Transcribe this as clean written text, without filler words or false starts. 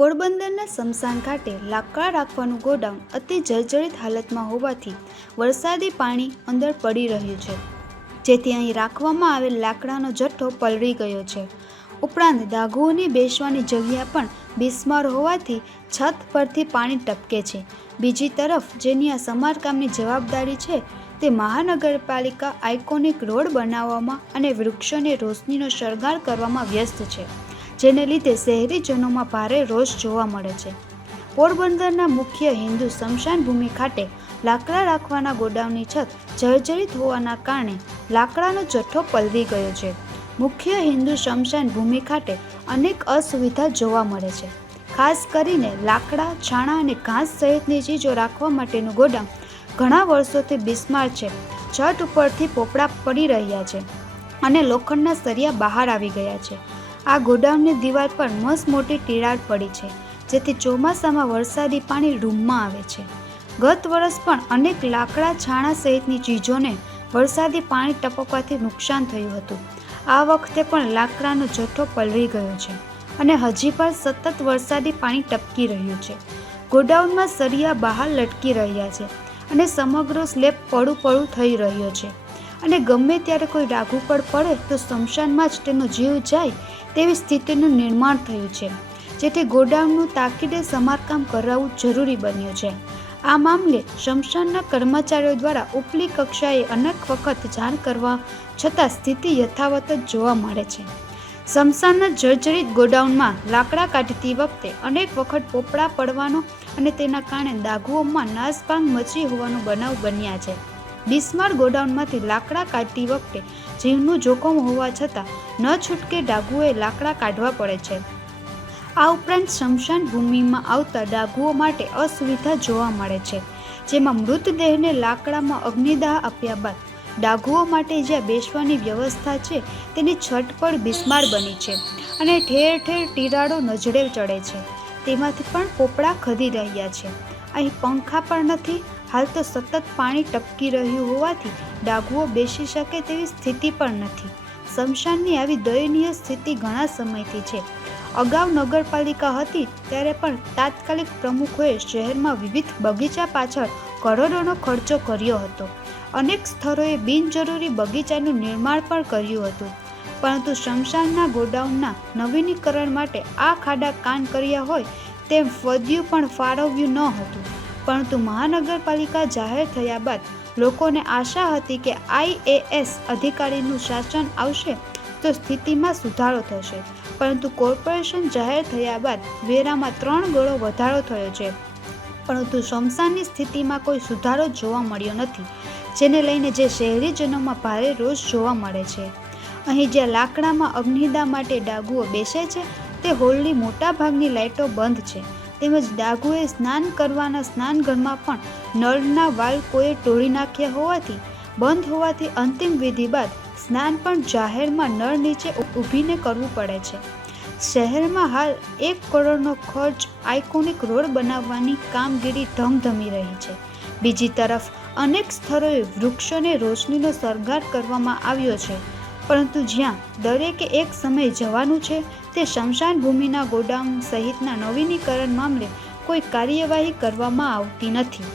પોરબંદરના સ્મશાન ખાતે લાકડા રાખવાનું ગોડાઉન અતિ જર્જરિત હાલતમાં હોવાથી વરસાદી પાણી અંદર પડી રહ્યું છે, જેથી અહીં રાખવામાં આવેલ લાકડાનો જથ્થો પલળી ગયો છે. ઉપરાંત ડાઘુઓની બેસવાની જગ્યા પણ બિસ્માર હોવાથી છત પરથી પાણી ટપકે છે. બીજી તરફ જેની આ સમારકામની જવાબદારી છે તે મહાનગરપાલિકા આઇકોનિક રોડ બનાવવામાં અને વૃક્ષોને રોશનીનો શણગાર કરવામાં વ્યસ્ત છે, જેને લીધે શહેરીજનોમાં ભારે રોષ જોવા મળે છે. પોરબંદરના મુખ્ય હિન્દુ સ્મશાન ભૂમિ ખાતે લાકડા રાખવાના ગોડાઉનની છત જર્જરિત હોવાના કારણે લાકડાનો જથ્થો પલળી ગયો છે. મુખ્ય હિન્દુ સ્મશાન ભૂમિ ખાતે અનેક અસુવિધા જોવા મળે છે. ખાસ કરીને લાકડા, છાણા અને ઘાસ સહિતની ચીજો રાખવા માટેનું ગોડાઉન ઘણા વર્ષોથી બિસ્માર છે. છત ઉપરથી પોપડા પડી રહ્યા છે અને લોખંડના સળિયા બહાર આવી ગયા છે. આ ગોડાઉનની દિવાલ પર મસ્ત મોટી તિરાડ પડી છે, જેથી ચોમાસામાં વરસાદી પાણી રૂમમાં આવે છે. ગત વર્ષ પણ અનેક લાકડા, છાણા સહિતની ચીજોને વરસાદી પાણી ટપકવાથી નુકસાન થયું હતું. આ વખતે પણ લાકડાનો જથ્થો પલળી ગયો છે અને હજી પણ સતત વરસાદી પાણી ટપકી રહ્યું છે. ગોડાઉનમાં સળિયા બહાર લટકી રહ્યા છે અને સમગ્ર સ્લેબ પડું થઈ રહ્યો છે અને ગમે ત્યારે કોઈ ડાઘુ પર પડે તો સ્મશાનમાં જ તેનો જીવ જાય તેવી સ્થિતિનું નિર્માણ થયું છે, જેથી ગોડાઉનનું તાકીદે સમારકામ કરાવવું જરૂરી બન્યું છે. આ મામલે સ્મશાનના કર્મચારીઓ દ્વારા ઉપલી કક્ષાએ અનેક વખત જાણ કરવા છતાં સ્થિતિ યથાવત જ જોવા મળે છે. સ્મશાનના જર્જરિત ગોડાઉનમાં લાકડા કાઢતી વખતે અનેક વખત પોપડા પડવાનો અને તેના કારણે ડાઘુઓમાં નાસભાંગ મચી હોવાનો બનાવ બન્યા છે. બિસ્માર ગોડાઉનમાંથી લાકડા કાઢતી વખતે જીવનું જોખમ હોવા છતાં ન છૂટકે ડાઘુઓએ લાકડા કાઢવા પડે છે. આ ઉપરાંત સ્મશાન ભૂમિમાં આવતા ડાઘુઓ માટે અસુવિધા જોવા મળે છે, જેમાં મૃતદેહને લાકડામાં અગ્નિદાહ આપ્યા બાદ ડાઘુઓ માટે જ્યાં બેસવાની વ્યવસ્થા છે તેની છત પર બિસ્માર બની છે અને ઠેર ઠેર તિરાડો નજરે ચડે છે. તેમાંથી પણ પોપડા ખરી રહ્યા છે. અહીં પંખા પણ નથી. હાલ તો સતત પાણી ટપકી રહ્યું હોવાથી ડાઘુઓ બેસી શકે તેવી સ્થિતિ પણ નથી. સ્મશાનની આવી દયનીય સ્થિતિ ઘણા સમયથી છે. અગાઉ નગરપાલિકા હતી ત્યારે પણ તાત્કાલિક પ્રમુખોએ શહેરમાં વિવિધ બગીચા પાછળ કરોડોનો ખર્ચો કર્યો હતો. અનેક સ્થળોએ બિનજરૂરી બગીચાનું નિર્માણ પણ કર્યું હતું, પરંતુ સ્મશાનના ગોડાઉનના નવીનીકરણ માટે આ ખાડા કાન કર્યા હોય તેમ ફદ્યું પણ ફાળવ્યું ન હતું. પરંતુ મહાનગરપાલિકા જાહેર થયા બાદ લોકોને આશા હતી કે IAS અધિકારીનું શાસન આવશે તો સ્થિતિમાં સુધારો થશે, પરંતુ કોર્પોરેશન જાહેર થયા બાદ વેરામાં 3 ગણો વધારો થયો છે, પરંતુ સ્મશાનની સ્થિતિમાં કોઈ સુધારો જોવા મળ્યો નથી, જેને લઈને જે શહેરીજનોમાં ભારે રોષ જોવા મળે છે. અહીં જ્યાં લાકડામાં અગ્નિદાહ માટે ડાઘુઓ બેસે છે તે હોલની મોટાભાગની લાઇટો બંધ છે, તેમજ ડાઘુએ સ્નાન કરવાના સ્નાનઘરમાં પણ નળના વાલ્વ કોઈએ તોડી નાખ્યા હોવાથી બંધ હોવાથી અંતિમ વિધિ બાદ સ્નાન પણ જાહેરમાં નળ નીચે ઊભીને કરવું પડે છે. શહેરમાં હાલ 1 કરોડનો ખર્ચ આઇકોનિક રોડ બનાવવાની કામગીરી ધમધમી રહી છે. બીજી તરફ અનેક સ્થળોએ વૃક્ષોને રોશનીનો શણગાર કરવામાં આવ્યો છે, પરંતુ જ્યાં દરેકે એક સમય જવાનું છે તે સ્મશાન ભૂમિના ગોડાઉન સહિતના નવીનીકરણ મામલે કોઈ કાર્યવાહી કરવામાં આવતી નથી.